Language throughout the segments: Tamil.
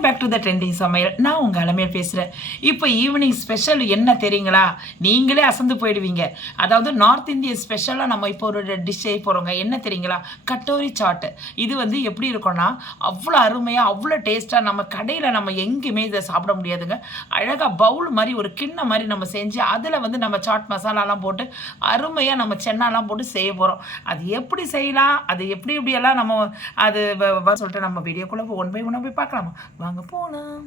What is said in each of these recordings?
Welcome back to the trending சமையல். நான் உங்கள் அலமையில் பேசுகிறேன். இப்போ ஈவினிங் ஸ்பெஷல் என்ன தெரியுங்களா? நீங்களே அசந்து போயிடுவீங்க. அதாவது நார்த் இந்தியன் ஸ்பெஷலாக நம்ம இப்போ ஒரு டிஷ் செய்ய போகிறோங்க. என்ன தெரியுங்களா? கட்டோரி சாட்டு. இது வந்து எப்படி இருக்கும்னா அவ்வளோ அருமையாக அவ்வளோ டேஸ்ட்டாக நம்ம கடையில் நம்ம எங்கேயுமே இதை சாப்பிட முடியாதுங்க. அழகாக பவுல் மாதிரி ஒரு கிண்ணம் மாதிரி நம்ம செஞ்சு அதில் வந்து நம்ம சாட் மசாலாலாம் போட்டு அருமையாக நம்ம சென்னாலாம் போட்டு செய்ய போகிறோம். அது எப்படி செய்யலாம், அது எப்படியெல்லாம் நம்ம அது சொல்லிட்டு நம்ம வீடியோக்குள்ளே ஒன் பை ஒன்னாக போய் பார்க்கலாமா? வாங்க போகலாம்.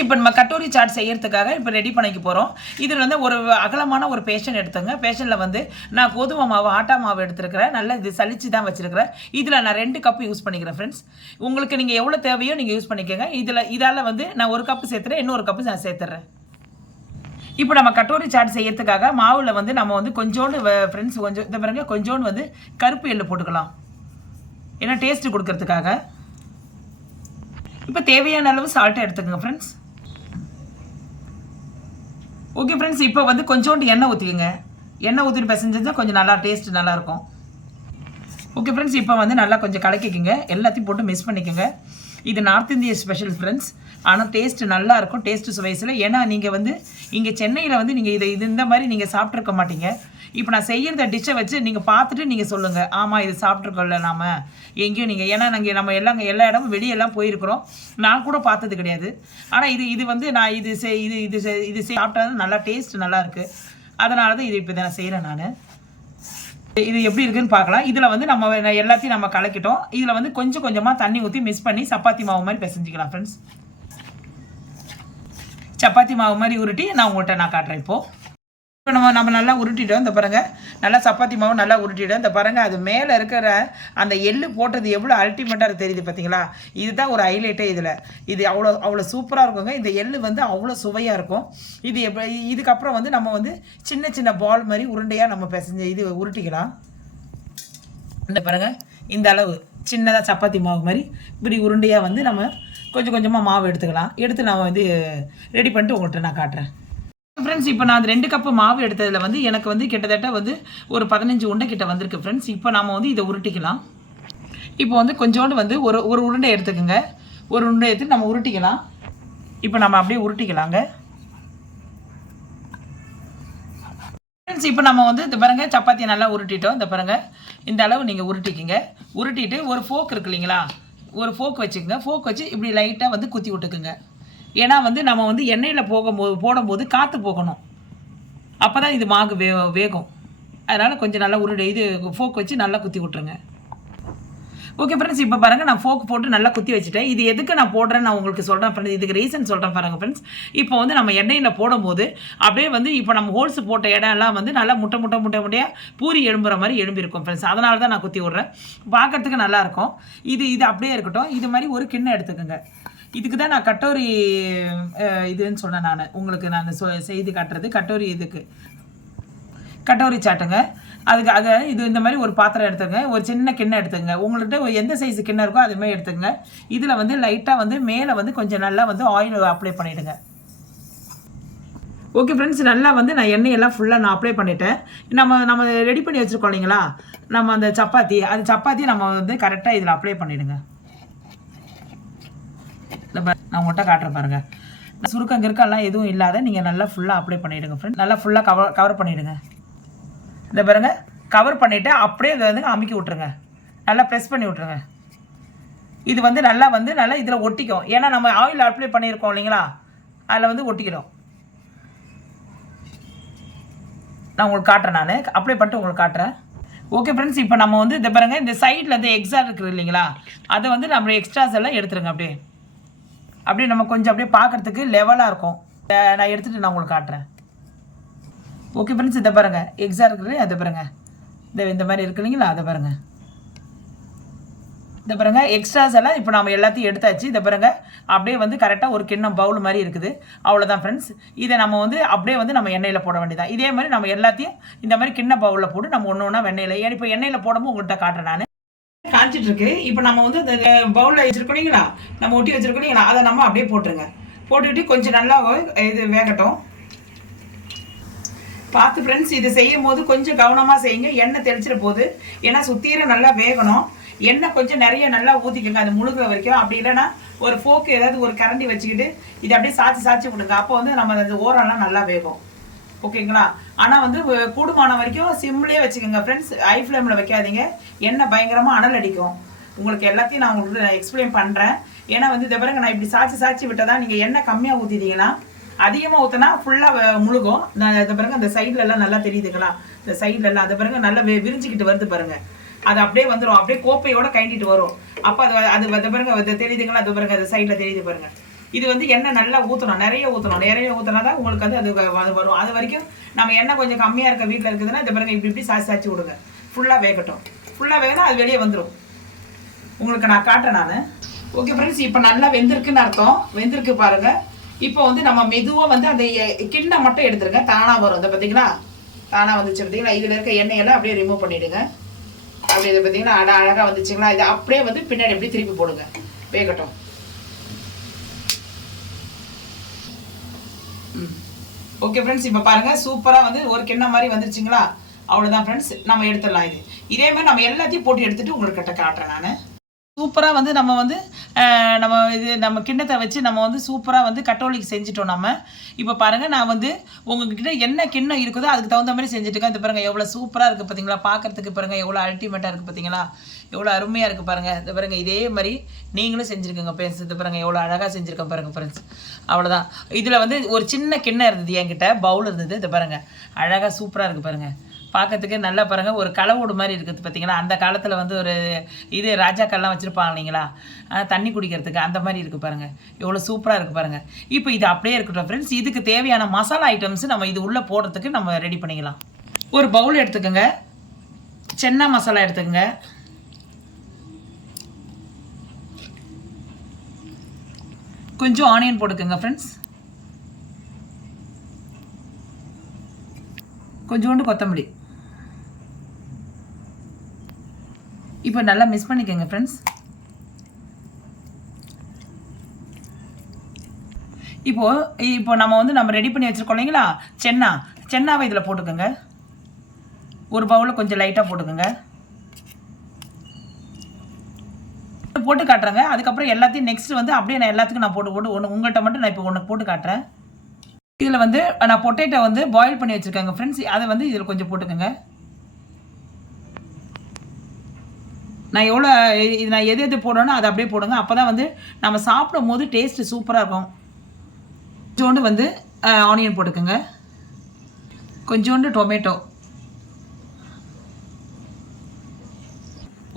இப்போ நம்ம கட்டோரி சாட் செய்யறதுக்காக இப்போ ரெடி பண்ணிக்க போகிறோம். இதில் வந்து ஒரு அகலமான ஒரு பேஷன் எடுத்துங்க. பேஷனில் வந்து நான் கோதுமை மாவு ஆட்டா மாவு எடுத்துருக்கிறேன். நல்லா இது சளிச்சு தான் வச்சுருக்கிறேன். இதில் நான் 2 கப்பு யூஸ் பண்ணிக்கிறேன் ஃப்ரெண்ட்ஸ். உங்களுக்கு நீங்கள் எவ்வளோ தேவையோ நீங்கள் யூஸ் பண்ணிக்கோங்க. இதால் வந்து நான் 1 கப்பு சேர்த்துறேன், இன்னொரு கப்பு நான் சேர்த்துறேன். இப்போ நம்ம கட்டோரி சாட் செய்யறதுக்காக மாவில் வந்து நம்ம வந்து கொஞ்சோண்டு ஃப்ரெண்ட்ஸ் இந்த பாருங்க கொஞ்சோண்டு வந்து கருப்பு எள்ளு போட்டுக்கலாம், ஏன்னா டேஸ்ட்டு கொடுக்கறதுக்காக. இப்போ தேவையான அளவு சால்ட்டை எடுத்துக்கோங்க ஃப்ரெண்ட்ஸ். ஓகே ஃப்ரெண்ட்ஸ், இப்போ வந்து கொஞ்சோண்டு எண்ணெய் ஊற்றிக்கோங்க. எண்ணெய் ஊற்றிட்டு பிசைஞ்சா கொஞ்சம் நல்லா டேஸ்ட் நல்லாயிருக்கும். ஓகே ஃப்ரெண்ட்ஸ், இப்போ வந்து நல்லா கொஞ்சம் கலக்கிக்கோங்க. எல்லாத்தையும் போட்டு மிக்ஸ் பண்ணிக்கோங்க. இது நார்த் இந்திய ஸ்பெஷல் ஃப்ரெண்ட்ஸ். ஆனால் டேஸ்ட்டு நல்லாயிருக்கும், டேஸ்ட்டு சுவைஸில். ஏன்னா நீங்கள் வந்து இங்கே சென்னையில் வந்து நீங்கள் இது இந்த மாதிரி நீங்கள் சாப்பிட்ருக்க மாட்டீங்க. இப்போ நான் செய்கிற டிஷ்ஷை வச்சு நீங்கள் பார்த்துட்டு நீங்கள் சொல்லுங்கள், ஆமாம் இது சாப்பிட்ருக்கோம்ல நாம் எங்கேயும் நீங்கள். ஏன்னா நாங்கள் நம்ம எல்லா இடமும் வெளியெல்லாம் போயிருக்கிறோம், நான் கூட பார்த்தது கிடையாது. ஆனால் இது வந்து நான் இது சாப்பிட்டது நல்லா டேஸ்ட் நல்லாயிருக்கு. அதனால தான் இது இப்போ நான் செய்கிறேன். நான் இது எப்படி இருக்குன்னு பார்க்கலாம். இதில் வந்து நம்ம எல்லாத்தையும் நம்ம கலக்கிட்டோம். இதில் வந்து கொஞ்சம் கொஞ்சமாக தண்ணி ஊற்றி மிக்ஸ் பண்ணி சப்பாத்தி மாவு மாதிரி பிசைஞ்சிக்கலாம் ஃப்ரெண்ட்ஸ். சப்பாத்தி மாவு மாதிரி உருட்டி நான் உங்கள்கிட்ட காட்டுறேன். இப்போ நம்ம நல்லா உருட்டிட்டோம். இந்த பாருங்கள், நல்லா சப்பாத்தி மாவு நல்லா உருட்டிட்டோம். இந்த பாருங்கள், அது மேலே இருக்கிற அந்த எள்ளு போட்டது எவ்வளோ அல்டிமேட்டாக தெரியுது பார்த்தீங்களா? இதுதான் ஒரு ஹைலைட்டே இதில். இது அவ்வளோ சூப்பராக இருக்குங்க. இந்த எள்ளு வந்து அவ்வளோ சுவையாக இருக்கும். இதுக்கப்புறம் வந்து நம்ம வந்து சின்ன சின்ன பால் மாதிரி உருண்டையாக நம்ம பிசைஞ்சு இது உருட்டிக்கலாம். இந்த பாருங்கள், இந்த அளவு சின்னதாக சப்பாத்தி மாவு மாதிரி இப்படி உருண்டையாக வந்து நம்ம கொஞ்சம் கொஞ்சமாக மாவு எடுத்து நான் வந்து ரெடி பண்ணிட்டு உங்கள்கிட்ட நான் காட்டுறேன் ஃப்ரெண்ட்ஸ். இப்போ நான் 2 கப்பு மாவு எடுத்ததில் வந்து எனக்கு வந்து கிட்டத்தட்ட வந்து ஒரு 15 உருண்டை கிட்ட வந்திருக்கு ஃப்ரெண்ட்ஸ். இப்போ நம்ம வந்து இதை உருட்டிக்கலாம். இப்போ வந்து கொஞ்சோண்டு வந்து ஒரு உருண்டை எடுத்துக்கோங்க. ஒரு உருண்டை எடுத்து நம்ம உருட்டிக்கலாம். இப்போ நம்ம அப்படியே உருட்டிக்கலாங்க ஃப்ரெண்ட்ஸ். இப்போ நம்ம வந்து இந்த பாருங்கள், சப்பாத்தியை நல்லா உருட்டிட்டோம். இந்த பாருங்கள், இந்த அளவு நீங்கள் உருட்டிக்கிங்க. உருட்டிட்டு ஒரு ஃபோக் இருக்கு இல்லைங்களா, ஒரு ஃபோக் வச்சுக்கோங்க. ஃபோக் வச்சு இப்படி லைட்டாக வந்து குத்தி விட்டுக்குங்க. ஏன்னா வந்து நம்ம வந்து எண்ணெயில் போடும்போது காற்று போகணும், அப்போ தான் இது மாவு வேகும். அதனால் கொஞ்சம் நல்லா இது ஃபோக் வச்சு நல்லா குத்தி விட்ருங்க. ஓகே ஃப்ரெண்ட்ஸ், இப்போ பாருங்கள், நான் ஃபோக் போட்டு நல்லா குத்தி வச்சுட்டேன். இது எதுக்கு நான் போடுறேன்னு நான் உங்களுக்கு சொல்கிறேன் ஃப்ரெண்ட்ஸ். இதுக்கு ரீசன் சொல்கிறேன் பாருங்கள் ஃப்ரெண்ட்ஸ். இப்போ வந்து நம்ம எண்ணெயில் போடும்போது அப்படியே வந்து இப்போ நம்ம ஹோல்ஸ் போட்ட இடம்லாம் வந்து நல்லா முட்டையாக பூரி எழும்புற மாதிரி எழும்பியிருக்கும் ஃப்ரெண்ட்ஸ். அதனால தான் நான் குத்தி விட்றேன். பார்க்குறதுக்கு நல்லாயிருக்கும். இது அப்படியே இருக்கட்டும். இது மாதிரி ஒரு கிண்ணம் எடுத்துக்கோங்க. இதுக்கு தான் நான் கட்டோரி இதுன்னு சொன்னேன். நான் உங்களுக்கு செய்து காட்டுறது கட்டோரி. இதுக்கு கட்டோரி சாட்டுங்க. அதுக்கு இது இந்த மாதிரி ஒரு பாத்திரம் எடுத்துங்க. ஒரு சின்ன கிண்ணம் எடுத்துங்க. உங்கள்கிட்ட எந்த சைஸு கிண்ணம் இருக்கோ அதுமாதிரி எடுத்துங்க. இதில் வந்து லைட்டாக வந்து மேலே வந்து கொஞ்சம் நல்லா வந்து ஆயில் அப்ளை பண்ணிவிடுங்க. ஓகே ஃப்ரெண்ட்ஸ், நல்லா வந்து நான் எண்ணெயெல்லாம் ஃபுல்லாக நான் அப்ளை பண்ணிவிட்டேன். நம்ம ரெடி பண்ணி வச்சுருக்கோம் இல்லைங்களா, நம்ம அந்த சப்பாத்தி நம்ம வந்து கரெக்டாக இதில் அப்ளை பண்ணிவிடுங்க. நான் உங்கள்கிட்ட காட்டுறேன் பாருங்கள். சுருக்கம் கிருக்கெல்லாம் எதுவும் இல்லாத நீங்கள் நல்லா ஃபுல்லாக அப்ளை பண்ணிவிடுங்க ஃப்ரெண்ட். நல்லா ஃபுல்லாக கவர் பண்ணிவிடுங்க. இந்த பாருங்கள், கவர் பண்ணிவிட்டு அப்படியே இதை வந்து அமுக்கி விட்ருங்க. நல்லா ப்ரெஸ் பண்ணி விட்ருங்க. இது வந்து நல்லா இதில் ஒட்டிக்கும். ஏன்னா நம்ம ஆயில் அப்ளை பண்ணியிருக்கோம் இல்லைங்களா, அதில் வந்து ஒட்டிக்கிடும். நான் உங்களுக்கு காட்டுறேன். நான் அப்ளை பண்ணிட்டு உங்களுக்கு காட்டுறேன். ஓகே ஃப்ரெண்ட்ஸ், இப்போ நம்ம வந்து இந்த பாருங்கள், இந்த சைடில் வந்து எக்ஸ்ட்ரா இருக்குது இல்லைங்களா, அதை வந்து நம்ம எக்ஸ்ட்ராஸ் எல்லாம் எடுத்துருங்க. அப்படியே நம்ம கொஞ்சம் அப்படியே பார்க்குறதுக்கு லெவலாக இருக்கும். நான் எடுத்துகிட்டு நான் உங்களுக்கு காட்டுறேன். ஓகே ஃப்ரெண்ட்ஸ், இதை பாருங்கள், எக்ஸாக்ட் இருக்குது. அதை பாருங்கள், இந்த மாதிரி இருக்கு இல்லைங்களா, அதை பாருங்கள். இதை பாருங்கள், எக்ஸ்ட்ராஸ் எல்லாம் இப்போ நம்ம எல்லாத்தையும் எடுத்தாச்சு. இதை பாருங்கள், அப்படியே வந்து கரெக்டாக ஒரு கிண்ணம் பவுல் மாதிரி இருக்குது. அவ்வளோதான் ஃப்ரெண்ட்ஸ். இதை நம்ம வந்து அப்படியே வந்து நம்ம எண்ணெயில் போட வேண்டியதான். இதே மாதிரி நம்ம எல்லாத்தையும் இந்த மாதிரி கிண்ண பவுலில் போட்டு நம்ம ஒன்று ஒன்றா இப்போ எண்ணெயில் போடும்போது உங்கள்கிட்ட காட்டுறேன். நான் காய்ச்சிட்டு இருக்கு. இப்போ நம்ம வந்து இந்த பவுலில் வச்சுருக்கோங்களா, நம்ம ஒட்டி வச்சுருக்கோங்களா, அதை நம்ம அப்படியே போட்டுட்டு கொஞ்சம் நல்லா இது வேகட்டும். பார்த்து ஃப்ரெண்ட்ஸ், இது செய்யும் போது கொஞ்சம் கவனமாக செய்யுங்க. எண்ணெய் தெளிச்சிட போகுது. ஏன்னா சுத்தீர நல்லா வேகணும். எண்ணெய் கொஞ்சம் நிறைய நல்லா ஊற்றிக்கோங்க, அது முழுகிற வரைக்கும். அப்படி இல்லைன்னா ஒரு ஃபோக்கு ஏதாவது ஒரு கரண்டி வச்சுக்கிட்டு இதை அப்படியே சாய்ச்சி விடுங்க. அப்போ வந்து நம்ம அந்த ஓரம்லாம் நல்லா வேகும். ஓகேங்களா? ஆனால் வந்து கூடுமான வரைக்கும் சிம்லேயே வச்சுக்கோங்க ஃப்ரெண்ட்ஸ். ஹை ஃப்ளேமில் வைக்காதீங்க, எண்ணெய் பயங்கரமாக அனல் அடிக்கும். உங்களுக்கு எல்லாத்தையும் நான் உங்களுக்கு எக்ஸ்பிளைன் பண்ணுறேன். ஏன்னா வந்து இதை பாருங்க, நான் இப்படி சாய்ச்சி விட்டதா நீங்கள் எண்ணெய் கம்மியாக ஊற்றிட்டீங்கன்னா அதிகமாக ஊற்றினா ஃபுல்லாக முழுகும். நான் இதை பாருங்க, அந்த சைட்லலாம் நல்லா தெரியுதுங்களா? இந்த சைட்லலாம் அதை பாருங்க நல்லா விரிஞ்சிக்கிட்டு வருது பாருங்க. அது அப்படியே வந்துடும், அப்படியே கோப்பையோட கைண்டிட்டு வரும். அப்போ அது பாருங்க தெரியுதுங்களா? அது பாருங்க, அது சைடில் தெரியுது பாருங்க. இது வந்து எண்ணெய் நல்லா ஊற்றணும், நிறைய ஊற்றினா தான் உங்களுக்கு வந்து அது வரும். அது வரைக்கும் நம்ம எண்ணெய் கொஞ்சம் கம்மியாக இருக்க வீட்டில் இருக்குதுன்னா இந்த பாருங்க இப்படி சாய்ச்சி விடுங்க. ஃபுல்லாக வேகட்டும். ஃபுல்லாக வேகனா அது வெளியே வந்துடும். உங்களுக்கு நான் காட்டுறேன் நான். ஓகே ஃப்ரெண்ட்ஸ், இப்போ நல்லா வெந்திருக்குன்னு அர்த்தம். வெந்திருக்கு பாருங்க. இப்போ வந்து நம்ம மெதுவாக வந்து அந்த கிண்ணம் மட்டும் எடுத்துருங்க, தானாக வரும். அதை பார்த்தீங்களா? தானாக வந்துச்சு பார்த்தீங்களா? இதில் இருக்க எண்ணெயெல்லாம் அப்படியே ரிமூவ் பண்ணிவிடுங்க. அப்படி இதை பார்த்தீங்கன்னா அழகாக வந்துச்சுங்களா? இதை அப்படியே வந்து பின்னாடி எப்படி திருப்பி போடுங்க, வேகட்டும். ஓகே ஃப்ரெண்ட்ஸ், இப்போ பாருங்கள் சூப்பராக வந்து ஒரு கிண்ணம் மாதிரி வந்துருச்சுங்களா? அவ்வளோதான் ஃப்ரெண்ட்ஸ், நம்ம எடுத்துடலாம். இதே மாதிரி நம்ம எல்லாத்தையும் போட்டு எடுத்துகிட்டு உங்களுக்கு காட்டுறேன் நான். சூப்பராக வந்து நம்ம கிண்ணத்தை வச்சு நம்ம வந்து சூப்பராக வந்து கட்டோலிக்கு செஞ்சுட்டோம் நம்ம. இப்போ பாருங்கள், நான் வந்து உங்ககிட்ட என்ன கிண்ணம் இருக்குதோ அதுக்கு தகுந்த மாதிரி செஞ்சுட்டுருக்கேன். இது பாருங்கள் எவ்வளோ சூப்பராக இருக்குது பார்த்தீங்களா? பார்க்குறதுக்கு பாருங்கள் எவ்வளோ அல்டிமேட்டாக இருக்குது பார்த்தீங்களா? எவ்வளோ அருமையாக இருக்குது பாருங்கள். இது பாருங்கள், இதே மாதிரி நீங்களும் செஞ்சுருக்கோங்க ஃப்ரெண்ட்ஸ். இது பாருங்கள் எவ்வளோ அழகாக செஞ்சுருக்கேன் பாருங்கள் ஃப்ரெண்ட்ஸ். அவ்வளோதான். இதில் வந்து ஒரு சின்ன கிண்ணம் இருந்தது என்கிட்ட, பவுல் இருந்தது. இது பாருங்கள் அழகாக சூப்பராக இருக்குது பாருங்கள். பார்க்கறதுக்கு நல்லா பாருங்கள், ஒரு களவோடு மாதிரி இருக்குது பார்த்தீங்களா? அந்த காலத்தில் வந்து ஒரு ராஜாக்கள்லாம் வச்சுருப்பாங்க இல்லைங்களா, தண்ணி குடிக்கிறதுக்கு, அந்த மாதிரி இருக்குது பாருங்கள். எவ்வளோ சூப்பராக இருக்குது பாருங்கள். இப்போ இது அப்படியே இருக்கட்டும் ஃப்ரெண்ட்ஸ். இதுக்கு தேவையான மசாலா ஐட்டம்ஸ் நம்ம இது உள்ளே போடுறதுக்கு நம்ம ரெடி பண்ணிக்கலாம். ஒரு பவுல் எடுத்துக்கோங்க, சென்னா மசாலா எடுத்துக்கோங்க, கொஞ்சம் ஆனியன் போட்டுக்கோங்க ஃப்ரெண்ட்ஸ், கொஞ்சோண்டு கொத்தமல்லி. இப்போ நல்லா மிக்ஸ் பண்ணிக்கோங்க ஃப்ரெண்ட்ஸ். இப்போ நம்ம ரெடி பண்ணி வச்சுருக்கோம் இல்லைங்களா சென்னாவை இதில் போட்டுக்கோங்க. ஒரு பவுலில் கொஞ்சம் லைட்டாக போட்டுக்கோங்க. போட்டு காட்டுறேங்க. அதுக்கப்புறம் எல்லாத்தையும் நெக்ஸ்ட் வந்து அப்படியே நான் எல்லாத்துக்கும் நான் போட்டு ஒன்று உங்கள்கிட்ட மட்டும் நான் இப்போ ஒன்று போட்டு காட்டுறேன். இதில் வந்து நான் பொட்டேட்டோ வந்து பாயில் பண்ணி வச்சுருக்கேங்க ஃப்ரெண்ட்ஸ். அதை வந்து இதில் கொஞ்சம் போட்டுக்கோங்க. நான் எது போடணும் அதை அப்படியே போடுங்க. அப்போ தான் வந்து நம்ம சாப்பிடும் போது டேஸ்ட்டு சூப்பராக இருக்கும். கொஞ்சோண்டு வந்து ஆனியன் போட்டுக்கோங்க, கொஞ்சோண்டு டொமேட்டோ.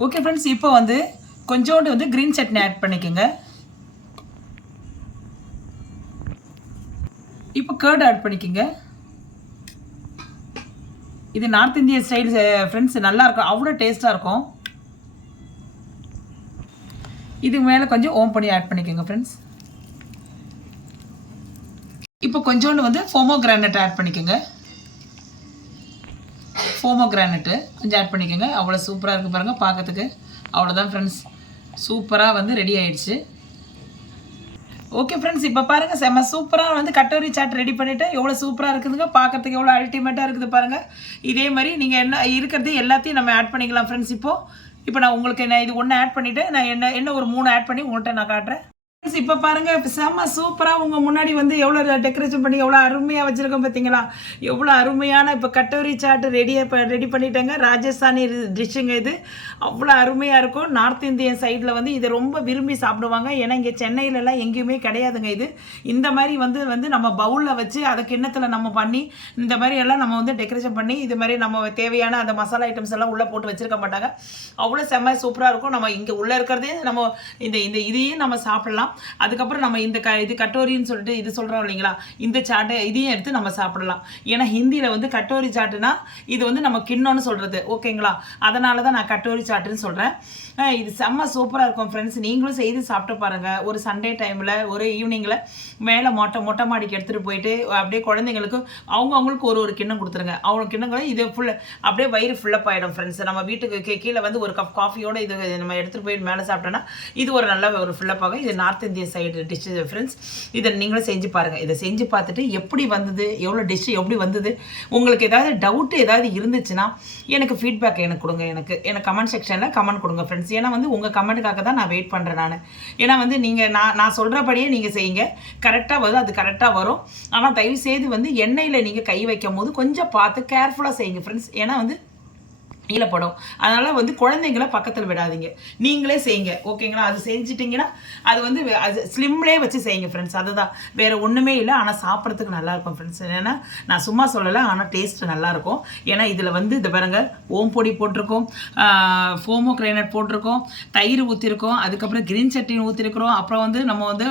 ஓகே ஃப்ரெண்ட்ஸ், இப்போ வந்து கொஞ்சோண்டு வந்து க்ரீன் சட்னி ஆட் பண்ணிக்கோங்க. இப்போ கர்ட் ஆட் பண்ணிக்கோங்க. இது நார்த் இந்தியன் ஸ்டைல் ஃப்ரெண்ட்ஸ், நல்லாயிருக்கும், அவ்வளோ டேஸ்ட்டாக இருக்கும். இது மேலே கொஞ்சம் ஓம் பொடி ஆட் பண்ணிக்கோங்க ஃப்ரெண்ட்ஸ். இப்போ கொஞ்சோண்டு வந்து போமோகிரானட் ஆட் பண்ணிக்கோங்க. போமோகிரானட்டு கொஞ்சம் ஆட் பண்ணிக்கோங்க. அவ்வளோ சூப்பராக இருக்குது பாருங்கள் பார்க்கறதுக்கு. அவ்வளோதான் ஃப்ரெண்ட்ஸ், சூப்பராக வந்து ரெடி ஆயிடுச்சு. ஓகே ஃப்ரெண்ட்ஸ், இப்போ பாருங்கள் செம்ம சூப்பராக வந்து கட்டோரி சாட் ரெடி பண்ணிவிட்டு எவ்வளோ சூப்பராக இருக்குதுங்க, பார்க்குறதுக்கு எவ்வளோ அல்டிமேட்டாக இருக்குது பாருங்கள். இதே மாதிரி நீங்கள் என்ன இருக்கிறது எல்லாத்தையும் நம்ம ஆட் பண்ணிக்கலாம் ஃப்ரெண்ட்ஸ். இப்போ நான் உங்களுக்கு இது ஒன்று ஆட் பண்ணிவிட்டு நான் என்ன ஒரு 3 ஆட் பண்ணி உங்கள்கிட்ட நான் காட்டுறேன். இப்போ பாருங்கள் செம்ம சூப்பராக உங்கள் முன்னாடி வந்து எவ்வளோ டெக்கரேஷன் பண்ணி எவ்வளோ அருமையாக வச்சுருக்கோம் பார்த்தீங்களா? எவ்வளோ அருமையான இப்போ கட்டோரி சாட்டு ரெடி பண்ணிட்டேங்க. ராஜஸ்தானி டிஷ்ஷுங்க இது. அவ்வளோ அருமையாக இருக்கும். நார்த் இந்தியன் சைடில் வந்து இதை ரொம்ப விரும்பி சாப்பிடுவாங்க. ஏன்னா இங்கே சென்னையிலலாம் எங்கேயுமே கிடையாதுங்க இது. இந்த மாதிரி வந்து நம்ம பவுலில் வச்சு அதை கிண்ணத்தில் நம்ம பண்ணி இந்த மாதிரி எல்லாம் நம்ம வந்து டெக்கரேஷன் பண்ணி இது மாதிரி நம்ம தேவையான அந்த மசாலா ஐட்டம்ஸ் எல்லாம் உள்ளே போட்டு வச்சுருக்க மாட்டாங்க. அவ்வளோ செம்ம சூப்பராக இருக்கும். நம்ம இங்கே உள்ளே இருக்கிறதே நம்ம இதையும் நம்ம சாப்பிடலாம். அதுக்கப்புறம் நம்ம இது கட்டோரின்னு சொல்லிட்டு இது சொல்கிறோம் இல்லைங்களா, இந்த சாட்டை இதையும் எடுத்து நம்ம சாப்பிடலாம். ஏன்னா ஹிந்தியில் வந்து கட்டோரி சாட்டுனா இது வந்து நம்ம கிண்ணம்னு சொல்கிறது. ஓகேங்களா? அதனால தான் நான் கட்டோரி சாட்டுன்னு சொல்கிறேன். இது செம்ம சூப்பராக இருக்கும் ஃப்ரெண்ட்ஸ். நீங்களும் செய்து சாப்பிட்டு பாருங்கள். ஒரு சண்டே டைமில் ஒரு ஈவினிங்கில் மேலே மொட்டை மாடிக்கு எடுத்துகிட்டு போயிட்டு அப்படியே குழந்தைங்களுக்கு அவங்களுக்கு ஒரு கிண்ணம் கொடுத்துருங்க. அவங்க கிண்ணங்களும் இது அப்படியே வயிறு ஃபுல்லப் ஆகிடும் ஃப்ரெண்ட்ஸ். நம்ம வீட்டுக்கு கீழே வந்து ஒரு கப் காஃபியோடு இது நம்ம எடுத்துகிட்டு போயிட்டு மேலே சாப்பிட்டோன்னா இது ஒரு நல்ல ஒரு ஃபில்லப் ஆகும். இது north north Indian side dish friends. இதை நீங்களும் செஞ்சு பாருங்கள். இதை செஞ்சு பார்த்துட்டு எப்படி வந்தது, எவ்வளோ டிஷ்ஷு எப்படி வந்தது, உங்களுக்கு ஏதாவது டவுட்டு ஏதாவது இருந்துச்சுன்னா எனக்கு ஃபீட்பேக் எனக்கு கொடுங்க. எனக்கு கமெண்ட் செக்ஷனில் கமெண்ட் கொடுங்க ஃப்ரெண்ட்ஸ். ஏன்னா வந்து உங்கள் கமெண்ட்டுக்காக தான் நான் வெயிட் பண்ணுறேன் நான். ஏன்னா வந்து நீங்கள் நான் சொல்கிறபடியே நீங்கள் செய்யுங்க, கரெக்டாக வரும், அது கரெக்டாக வரும். ஆனால் தயவுசெய்து வந்து எண்ணெயில் நீங்கள் கை வைக்கும் போது கொஞ்சம் பார்த்து கேர்ஃபுல்லாக செய்யுங்க ஃப்ரெண்ட்ஸ். ஏன்னா வந்து ஈழப்படும். அதனால் வந்து குழந்தைங்கள பக்கத்தில் விடாதீங்க, நீங்களே செய்யுங்க. ஓகேங்களா? அது செஞ்சிட்டிங்கன்னா அது வந்து அது ஸ்லிம்லேயே வச்சு செய்யுங்க ஃப்ரெண்ட்ஸ். அதுதான், வேறு ஒன்றுமே இல்லை. ஆனால் சாப்பிட்றதுக்கு நல்லாயிருக்கும் ஃப்ரெண்ட்ஸ். ஏன்னா நான் சும்மா சொல்லலை, ஆனால் டேஸ்ட்டு நல்லாயிருக்கும். ஏன்னா இதில் வந்து இந்த பாருங்க ஓம் பொடி போட்டிருக்கோம், ஃபோமோ கிரைனட் போட்டிருக்கோம், தயிர் ஊற்றிருக்கோம், அதுக்கப்புறம் கிரீன் சட்னி ஊற்றிருக்கிறோம், அப்புறம் வந்து நம்ம வந்து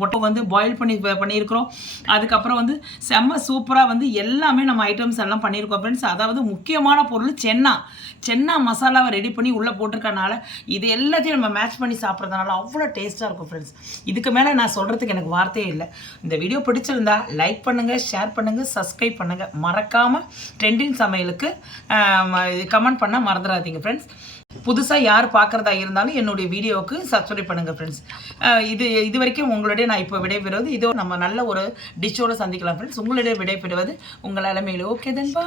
பொட்டை வந்து பாயில் பண்ணியிருக்கிறோம். அதுக்கப்புறம் வந்து செம்ம சூப்பராக வந்து எல்லாமே நம்ம ஐட்டம்ஸ் எல்லாம் பண்ணியிருக்கோம் ஃப்ரெண்ட்ஸ். அதாவது முக்கியமான பொருள் சென்னா மசாலாவை ரெடி பண்ணி உள்ளே போட்டிருக்கனால இது எல்லாத்தையும் நம்ம மேட்ச் பண்ணி சாப்பிட்றதுனால அவ்வளோ டேஸ்ட்டாக இருக்கும் ஃப்ரெண்ட்ஸ். இதுக்கு மேலே நான் சொல்கிறதுக்கு எனக்கு வார்த்தையே இல்லை. இந்த வீடியோ பிடிச்சிருந்தா லைக் பண்ணுங்கள், ஷேர் பண்ணுங்கள், சப்ஸ்கிரைப் பண்ணுங்கள். மறக்காமல் ட்ரெண்டிங் சமையலுக்கு கமெண்ட் பண்ண மறந்துடாதீங்க ஃப்ரெண்ட்ஸ். புதுசாக யார் பார்க்குறதா இருந்தாலும் என்னுடைய வீடியோவுக்கு சப்ஸ்கிரைப் பண்ணுங்கள் ஃப்ரெண்ட்ஸ். இது வரைக்கும் உங்களுடைய நான் இப்போ விடைபெறுவது இதோ நம்ம நல்ல ஒரு டிஷ்ஷோடு சந்திக்கலாம் ஃப்ரெண்ட்ஸ். உங்களுடைய விடைபெறுவது உங்களால் மேலே. ஓகே தென்பா.